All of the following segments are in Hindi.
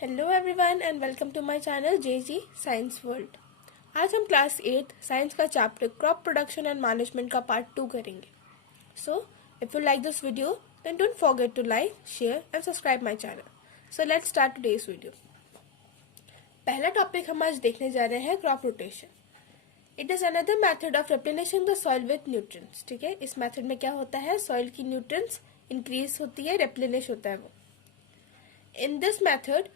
Hello everyone and welcome to my channel JG science world. आज हम क्लास 8 साइंस का chapter crop production and management का पार्ट 2 करेंगे। So if you like this video then don't forget to like, share and subscribe my channel. So let's start today's video. पहला टॉपिक हम आज देखने जा रहे हैं crop rotation. It is another method of replenishing the soil with nutrients. ठीक है, इस मेथड में क्या होता है, सॉइल की न्यूट्रिएंट्स इंक्रीज होती है, रिप्लेनिश होता है वो। In this method,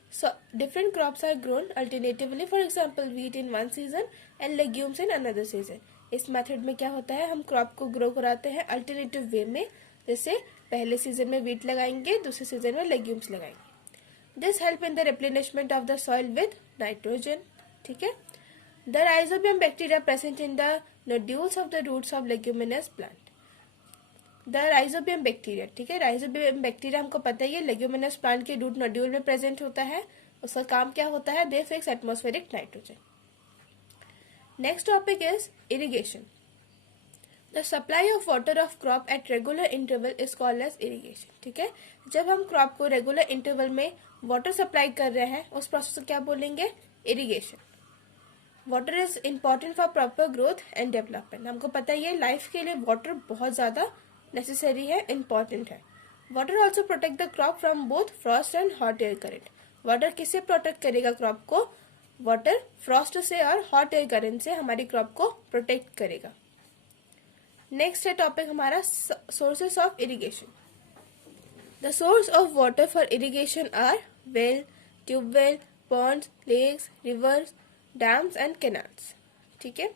different crops are grown alternatively. For example, wheat in one season and legumes in another season. इस मेथड में क्या होता है, हम क्रॉप को ग्रो कराते हैं अल्टरनेटिव वे में। जैसे पहले सीजन में व्हीट लगाएंगे, दूसरे सीजन में लेग्यूम्स लगाएंगे। This help in the replenishment of the soil with nitrogen. ठीक है। The rhizobium bacteria present in the nodules of the roots of leguminous plant. The rhizobium bacteria, ठीक है, राइजोबियम बैक्टीरिया हमको पता ही है लेग्यूमिनस प्लांट के रूट नोड्यूल में प्रेजेंट होता है। उसका काम क्या होता है, they fix atmospheric nitrogen. Next topic is irrigation. The supply of water of crop at regular interval is called as irrigation. ठीक है, जब हम क्रॉप को रेगुलर इंटरवल में वाटर सप्लाई कर रहे हैं उस प्रोसेस को क्या बोलेंगे, irrigation. Water is important for proper growth and development. हमको पता ही है लाइफ के लिए वाटर बहुत ज्यादा नेसेसरी है, इम्पॉर्टेंट है। Water also protect the crop from both Frost and hot air current. Water किससे प्रोटेक्ट करेगा क्रॉप को, वाटर फ्रॉस्ट से और हॉट एयर करंट से हमारी क्रॉप को प्रोटेक्ट करेगा। नेक्स्ट है टॉपिक हमारा sources of irrigation. The source of water for irrigation are well, tubewell, ponds, lakes, rivers, dams and canals. ठीक है,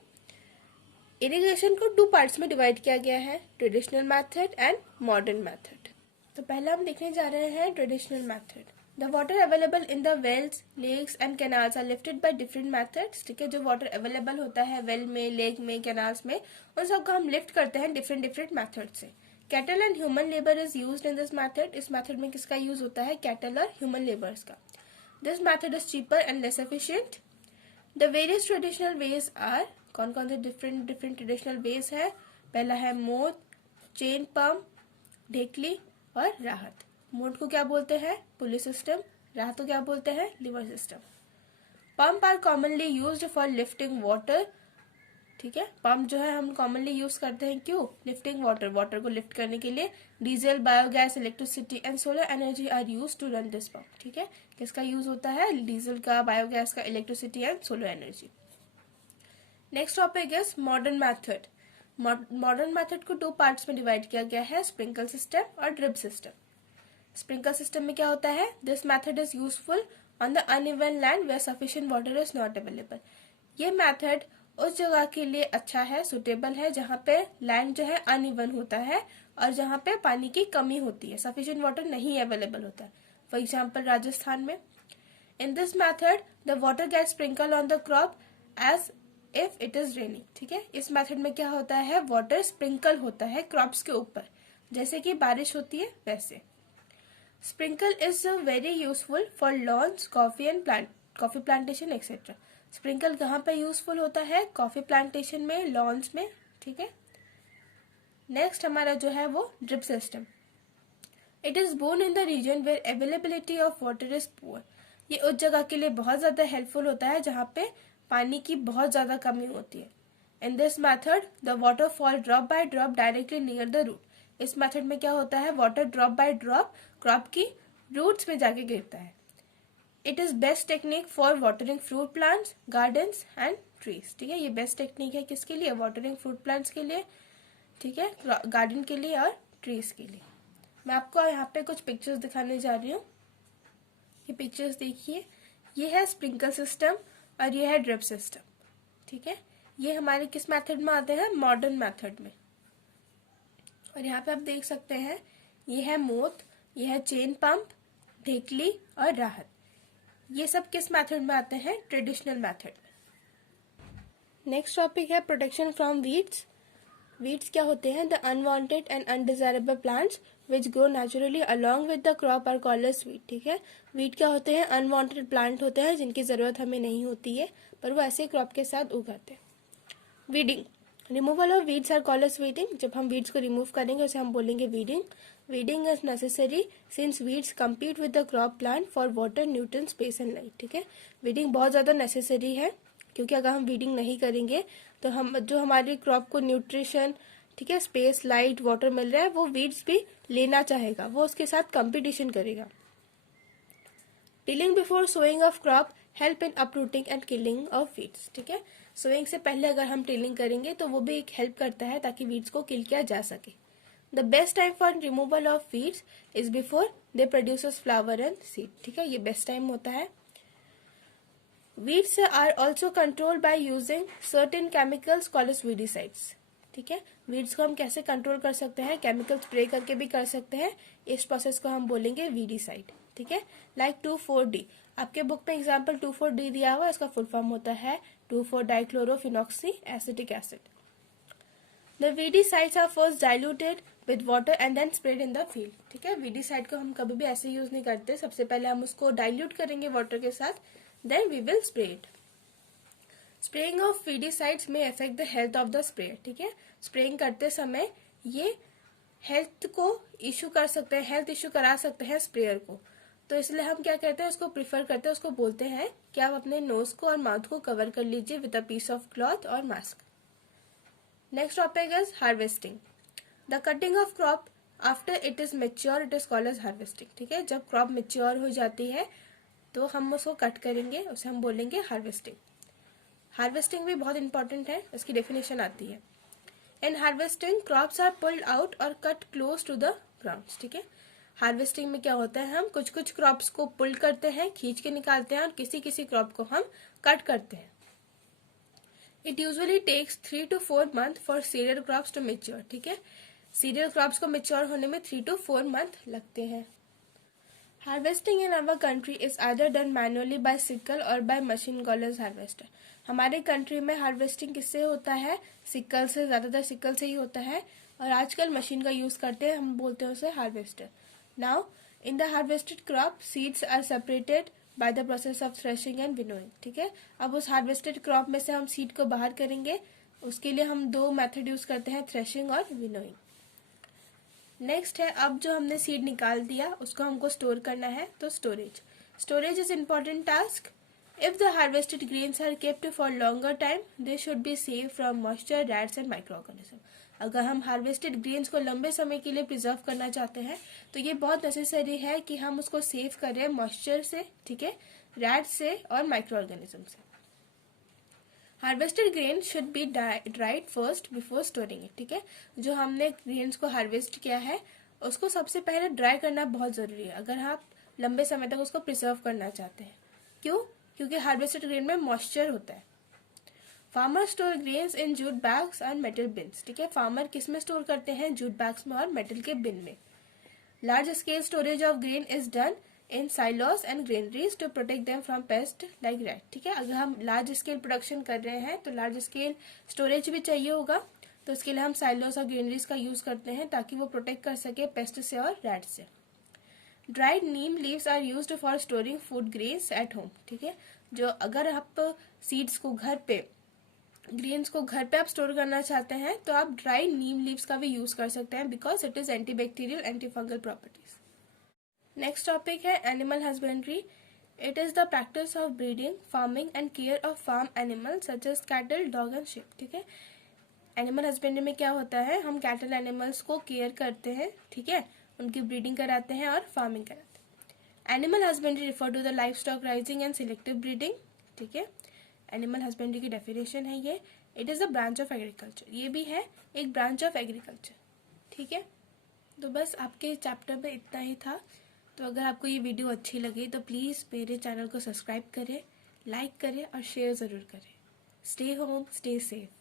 इरिगेशन को 2 पार्ट्स में डिवाइड किया गया है, traditional method and modern method. तो पहला हम देखने जा रहे हैं traditional method. The water available in the wells, lakes and canals are lifted by different methods. ठीक है, जो वाटर अवेलेबल होता है वेल में, लेक में, कैनाल्स में, उन सबको हम लिफ्ट करते हैं डिफरेंट मेथड से। Cattle and human labour is used in this method. इस मेथड में किसका यूज होता है, कैटल और ह्यूमन लेबर्स का। This method is cheaper and less efficient. The various traditional ways are, कौन कौन से डिफरेंट ट्रेडिशनल वेज है, पहला है मोद, चेन पंप, ढेकली और राहत। मोद को क्या बोलते हैं, पुली सिस्टम। राहत को क्या बोलते हैं, lever system. Pump are commonly used for lifting water. ठीक है, पंप जो है हम कॉमनली यूज करते हैं, क्यों, लिफ्टिंग वाटर, वाटर को लिफ्ट करने के लिए। Diesel, biogas, electricity and solar energy are use to run this pump. ठीक है, किसका यूज होता है, डीजल का, बायोगैस का, electricity and solar energy. Next topic is modern method. Modern method को 2 पार्ट्स में डिवाइड किया गया है, स्प्रिंकल सिस्टम और ड्रिप सिस्टम। स्प्रिंकल सिस्टम में क्या होता है, this method is useful on the uneven land where sufficient water is not available. ये मेथड उस जगह के लिए अच्छा है, सुटेबल है, जहाँ पे लैंड जो है अनइवन होता है और जहाँ पे पानी की कमी होती है, सफिशिएंट वाटर नहीं अवेलेबल होता है। फॉर एग्जाम्पल राजस्थान में। In this method the water get sprinkle on the crop as if it is raining. ठीक है, इस मेथड में क्या होता है, वाटर स्प्रिंकल होता है क्रॉप्स के ऊपर, जैसे कि बारिश होती है वैसे। Sprinkle is very useful for lawns, coffee and coffee plantation etcetera. Sprinkle कहाँ पे यूजफुल होता है, कॉफी प्लांटेशन में, लॉन्स में। ठीक है, नेक्स्ट हमारा जो है वो drip system. It is born in the region where availability of water is poor. ये उस जगह के लिए बहुत ज्यादा हेल्पफुल होता है जहाँ पे पानी की बहुत ज्यादा कमी होती है। In this method the water fall drop by drop directly near the root. इस मेथड में क्या होता है, water drop by drop crop की रूट्स में जाके गिरता है। It is best technique for watering fruit plants, gardens and trees. ठीक है, ये बेस्ट टेक्निक है किसके लिए, वाटरिंग फ्रूट प्लांट्स के लिए, ठीक है, गार्डन के लिए और ट्रीज के लिए। मैं आपको यहाँ पे कुछ पिक्चर्स दिखाने जा रही हूँ। ये पिक्चर्स देखिए, ये है स्प्रिंकल सिस्टम और ये है ड्रिप सिस्टम। ठीक है, ये हमारे किस मेथड में आते हैं, मॉडर्न मेथड में। और यहाँ पे आप देख सकते हैं, ये है मोत, ये है चेन पंप, ढेकली और राहत। ये सब किस मेथड में आते हैं, ट्रेडिशनल मेथड में। नेक्स्ट टॉपिक है प्रोटेक्शन फ्रॉम वीड्स। वीड्स क्या होते हैं, the unwanted and undesirable plants which grow naturally along with the crop are called as weed. ठीक है, वीड क्या होते हैं, अनवांटेड प्लांट होते हैं जिनकी जरूरत हमें नहीं होती है पर वो ऐसे क्रॉप के साथ उगाते हैं। Weeding, removal of weeds are called as weeding. जब हम वीड्स को रिमूव करेंगे उसे हम बोलेंगे weeding. Weeding is necessary since weeds compete with the crop plant for water, nutrient, space and light. ठीक है, वीडिंग बहुत ज़्यादा नेसेसरी है, क्योंकि अगर हम वीडिंग नहीं करेंगे तो हम जो हमारी क्रॉप को न्यूट्रिशन, ठीक है, स्पेस, लाइट, वाटर मिल रहा है, वो वीड्स भी लेना चाहेगा, वो उसके साथ कंपटीशन करेगा। Tilling before sowing of crop help in uprooting and killing of weeds. ठीक है, सोइंग से पहले अगर हम टिलिंग करेंगे तो वो भी एक हेल्प करता है ताकि वीड्स को किल किया जा सके। The best time for removal of weeds is before they produces flower and seed. ठीक है, ये बेस्ट टाइम होता है। Weeds are also controlled by using certain chemicals called as weedicides. ठीक है, वीड्स को हम कैसे कंट्रोल कर सकते हैं? केमिकल स्प्रे करके भी कर सकते हैं, इस प्रोसेस को हम बोलेंगे वीडिसाइड। ठीक है, लाइक 2,4-D, आपके बुक में एग्जाम्पल 2,4-D दिया हुआ है, इसका फुल फॉर्म होता है dichlorophenoxy acetic acid. The weedicides are first diluted with water and then spread in the field. ठीक है, वीडिसाइड को हम कभी भी ऐसे यूज नहीं करते, सबसे पहले हम उसको डाइल्यूट करेंगे वाटर के साथ, then we will spray it. Spraying of weedicides may affect the health of the sprayer. ठीक है, स्प्रेइंग करते समय ये हेल्थ को इशू कर सकते हैं, हेल्थ इशू करा सकते हैं स्प्रेयर को, तो इसलिए हम क्या कहते हैं, उसको प्रिफर करते हैं, उसको बोलते हैं कि आप अपने नोज को और माउथ को कवर कर लीजिए with a piece of cloth और mask. Next topic is harvesting. The cutting of crop after it is mature it is called as harvesting. ठीक है, जब क्रॉप मेच्योर हो जाती है तो हम उसको कट करेंगे, उसे हम बोलेंगे हार्वेस्टिंग। हार्वेस्टिंग भी बहुत इंपॉर्टेंट है, इसकी डेफिनेशन आती है। In harvesting crops are pulled out और cut close to the ground. ठीक है, हार्वेस्टिंग में क्या होता है, हम कुछ कुछ क्रॉप्स को पुल करते हैं, खींच के निकालते हैं, और किसी किसी क्रॉप को हम कट करते हैं। It usually takes 3 to 4 months for cereal crops to mature. ठीक है, सीरियल क्रॉप्स को मेच्योर होने में 3 to 4 months लगते हैं। Harvesting in our country is either done manually by sickle और by machine called as harvester. हमारे कंट्री में हार्वेस्टिंग किससे होता है? सिकल से, ज्यादातर सिकल से ही होता है, और आजकल मशीन का यूज करते हैं, हम बोलते हैं उसे harvester. Now in the harvested crop seeds are separated by the process of threshing and winnowing. ठीक है, अब उस हार्वेस्टेड क्रॉप में से हम सीड को बाहर करेंगे, उसके लिए हम दो मेथड यूज करते हैं, थ्रेशिंग और विनोइंग। नेक्स्ट है, अब जो हमने सीड निकाल दिया उसको हमको स्टोर करना है, तो storage. Storage is important task. If the harvested grains are kept for longer time they should be save from moisture, rats and micro organism. अगर हम हार्वेस्टेड ग्रेन्स को लंबे समय के लिए प्रिजर्व करना चाहते हैं तो ये बहुत नेसेसरी है कि हम उसको सेव करें मॉइस्चर से, ठीक है, रैट से और माइक्रो ऑर्गेनिज्म से। Harvested grain should be dried first before storing it. ठीक है, जो हमने ग्रेन्स को हार्वेस्ट किया है उसको सबसे पहले ड्राई करना बहुत जरूरी है, अगर आप लंबे समय तक उसको प्रिजर्व करना चाहते हैं। क्यों? क्योंकि हार्वेस्टेड ग्रेन में मॉइस्चर होता है। Farmer store grains in jute bags and metal beans. ठीक है, फार्मर किस में स्टोर करते हैं? जूट बैग्स में और मेटल के बिन में। Large scale storage of grain is done in silos and granaries to protect them from pest like rat. ठीक है, अगर हम लार्ज स्केल प्रोडक्शन कर रहे हैं तो लार्ज स्केल स्टोरेज भी चाहिए होगा, तो इसके लिए हम साइलोस और ग्रेनरीज का यूज करते हैं ताकि वो प्रोटेक्ट कर सके पेस्ट से और रैट से। Dried neem leaves are used for storing food grains at home. ठीक है, जो अगर आप सीड्स को घर पे, ग्रेन्स को घर पे आप स्टोर करना चाहते हैं तो आप ड्राई नीम लीव्स का भी यूज कर सकते हैं, because it is antibacterial, anti fungal properties. Next topic है animal husbandry. It is the practice of breeding, farming and care of farm animals such as cattle, dog and sheep. ठीक है, एनिमल हस्बेंड्री में क्या होता है, हम कैटल एनिमल्स को केयर करते हैं, ठीक है, उनकी ब्रीडिंग कराते हैं और फार्मिंग कराते हैं। Animal husbandry refer to the livestock raising and selective breeding. ठीक है, एनिमल हस्बेंड्री की डेफिनेशन है ये, it is a branch of agriculture. ये भी है एक ब्रांच ऑफ एग्रीकल्चर। ठीक है, तो बस आपके चैप्टर में इतना ही था। तो अगर आपको ये वीडियो अच्छी लगी तो प्लीज़ मेरे चैनल को सब्सक्राइब करें, लाइक करें और शेयर ज़रूर करें। Stay home, stay safe.